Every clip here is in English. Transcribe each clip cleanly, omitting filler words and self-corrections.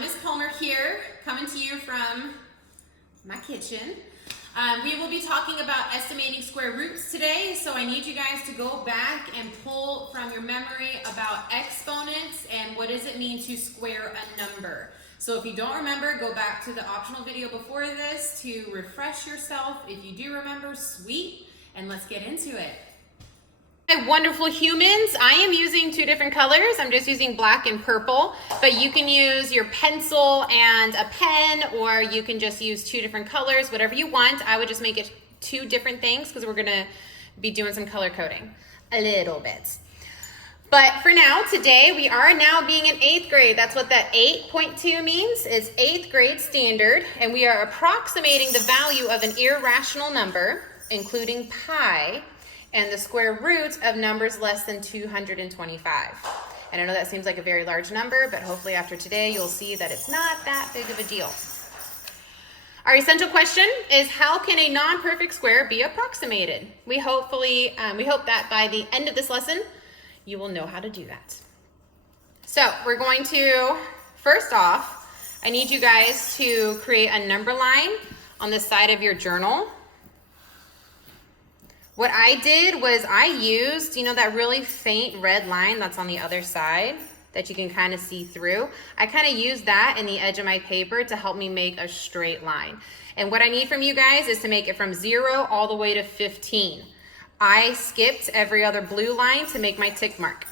Miss Palmer here, coming to you from my kitchen. We will be talking about estimating square roots today, so I need you guys to go back and pull from your memory about exponents and what does it mean to square a number. So if you don't remember, go back to the optional video before this to refresh yourself. If you do remember, sweet, and let's get into it. Hi, wonderful humans. I am using two different colors. I'm just using black and purple, but you can use your pencil and a pen, or you can just use two different colors, whatever you want. I would just make it two different things because we're gonna be doing some color coding a little bit. But for now, today, we are now being in 8th grade. That's what that 8.2 means, is 8th grade standard, and we are approximating the value of an irrational number, including pi, and the square root of numbers less than 225. And I know that seems like a very large number, but hopefully after today, you'll see that it's not that big of a deal. Our essential question is, how can a non-perfect square be approximated? We hope that by the end of this lesson, you will know how to do that. So we're going to, first off, I need you guys to create a number line on the side of your journal. What I did was I used, that really faint red line that's on the other side that you can kind of see through. I kind of used that in the edge of my paper to help me make a straight line. And what I need from you guys is to make it from 0 all the way to 15. I skipped every other blue line to make my tick mark.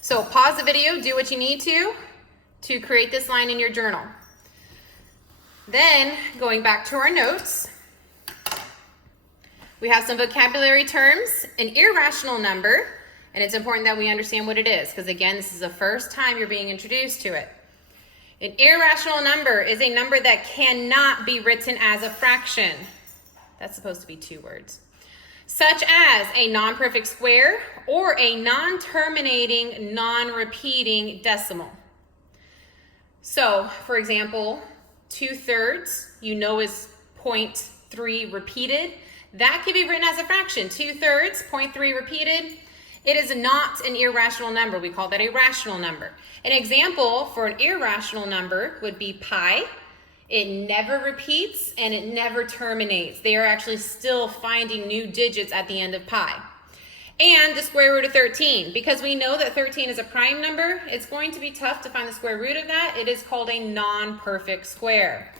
So pause the video, do what you need to create this line in your journal. Then going back to our notes, we have some vocabulary terms, an irrational number, and it's important that we understand what it is, because again, this is the first time you're being introduced to it. An irrational number is a number that cannot be written as a fraction. That's supposed to be 2 words. Such as a non-perfect square or a non-terminating, non-repeating decimal. So, for example, 2/3, is 0.3 repeated. That can be written as a fraction. 2/3, 0.3 repeated. It is not an irrational number. We call that a rational number. An example for an irrational number would be pi. It never repeats and it never terminates. They are actually still finding new digits at the end of pi. And the square root of 13. Because we know that 13 is a prime number, it's going to be tough to find the square root of that. It is called a non-perfect square.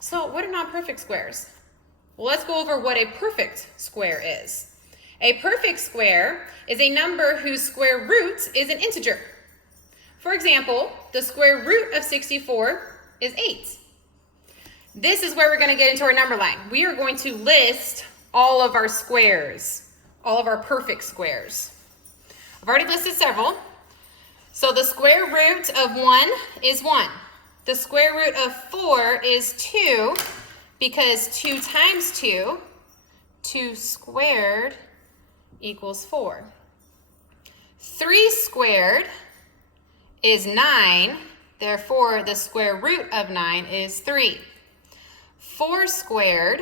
So what are non-perfect squares? Well, let's go over what a perfect square is. A perfect square is a number whose square root is an integer. For example, the square root of 64 is 8. This is where we're going to get into our number line. We are going to list all of our squares, all of our perfect squares. I've already listed several. So the square root of 1 is 1. The square root of 4 is 2. Because 2 times 2, 2 squared equals 4. 3 squared is 9, therefore the square root of 9 is 3. 4 squared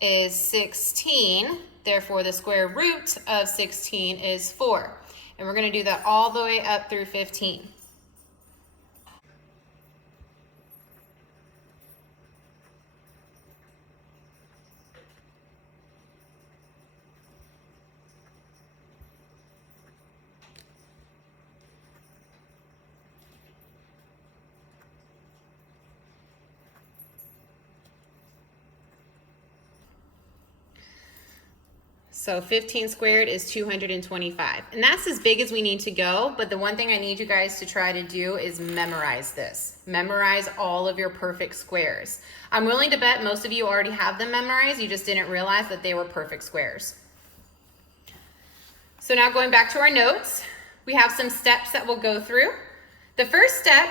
is 16, therefore the square root of 16 is 4. And we're going to do that all the way up through 15. So 15 squared is 225. And that's as big as we need to go, but the one thing I need you guys to try to do is memorize this. Memorize all of your perfect squares. I'm willing to bet most of you already have them memorized, you just didn't realize that they were perfect squares. So now going back to our notes, we have some steps that we'll go through. The first step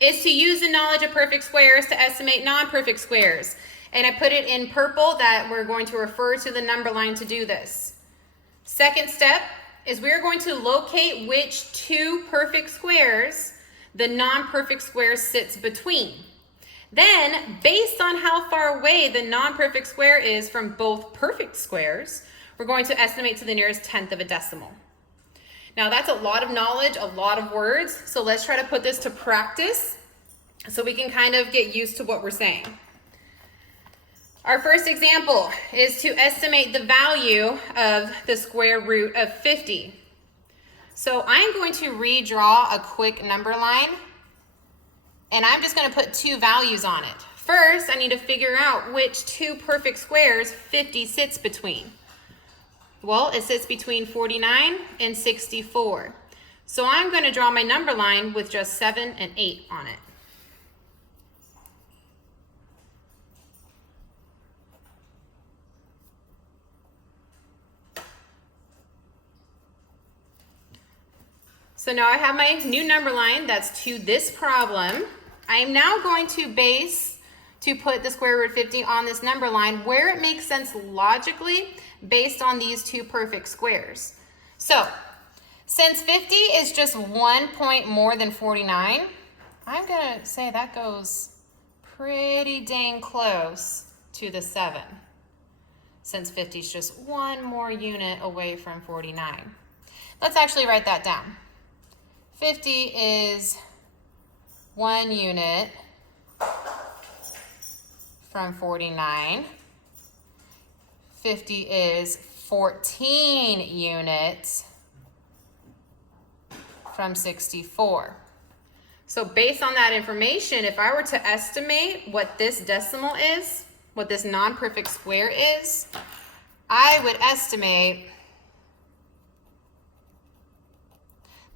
is to use the knowledge of perfect squares to estimate non-perfect squares. And I put it in purple that we're going to refer to the number line to do this. Second step is we're going to locate which 2 perfect squares the non-perfect square sits between. Then, based on how far away the non-perfect square is from both perfect squares, we're going to estimate to the nearest tenth of a decimal. Now that's a lot of knowledge, a lot of words, so let's try to put this to practice so we can kind of get used to what we're saying. Our first example is to estimate the value of the square root of 50. So I'm going to redraw a quick number line, and I'm just going to put two values on it. First, I need to figure out which two perfect squares 50 sits between. Well, it sits between 49 and 64. So I'm going to draw my number line with just 7 and 8 on it. So now I have my new number line that's to this problem. I am now going to put the square root of 50 on this number line where it makes sense logically based on these two perfect squares. So since 50 is just 1 point more than 49, I'm going to say that goes pretty dang close to the 7, since 50 is just one more unit away from 49. Let's actually write that down. 50 is 1 unit from 49. 50 is 14 units from 64. So based on that information, if I were to estimate what this decimal is, what this non-perfect square is, I would estimate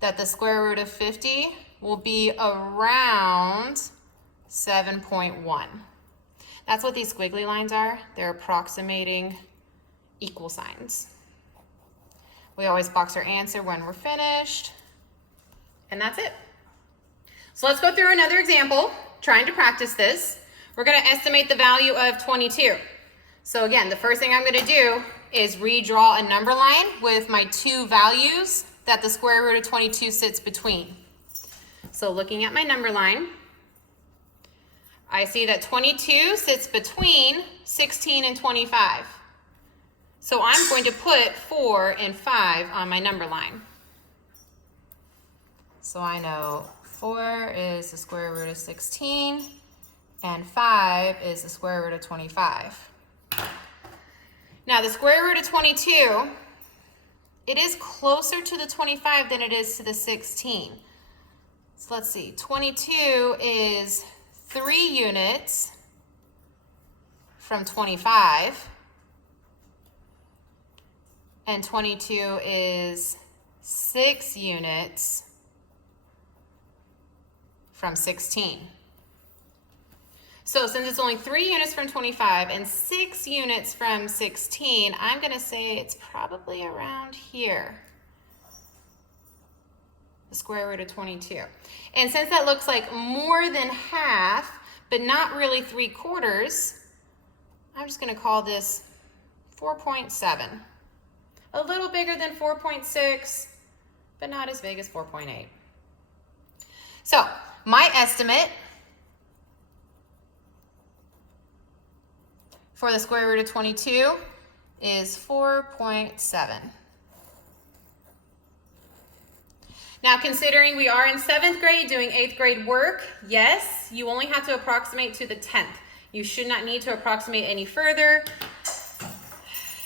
that the square root of 50 will be around 7.1. That's what these squiggly lines are. They're approximating equal signs. We always box our answer when we're finished, and that's it. So let's go through another example, trying to practice this. We're going to estimate the value of 22. So again, the first thing I'm going to do is redraw a number line with my two values that the square root of 22 sits between. So looking at my number line, I see that 22 sits between 16 and 25. So I'm going to put 4 and 5 on my number line. So I know 4 is the square root of 16 and 5 is the square root of 25. Now the square root of 22, it is closer to the 25 than it is to the 16. So let's see, 22 is 3 units from 25, and 22 is 6 units from 16. So since it's only 3 units from 25 and 6 units from 16, I'm going to say it's probably around here, the square root of 22. And since that looks like more than half, but not really 3/4, I'm just going to call this 4.7. A little bigger than 4.6, but not as big as 4.8. So my estimate for the square root of 22 is 4.7. Now, considering we are in 7th grade doing 8th grade work, yes, you only have to approximate to the 10th. You should not need to approximate any further.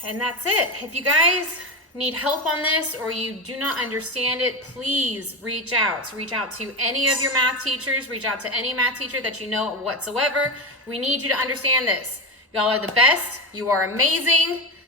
And that's it. If you guys need help on this or you do not understand it, please reach out. Reach out to any of your math teachers. Reach out to any math teacher that you know whatsoever. We need you to understand this. Y'all are the best. You are amazing.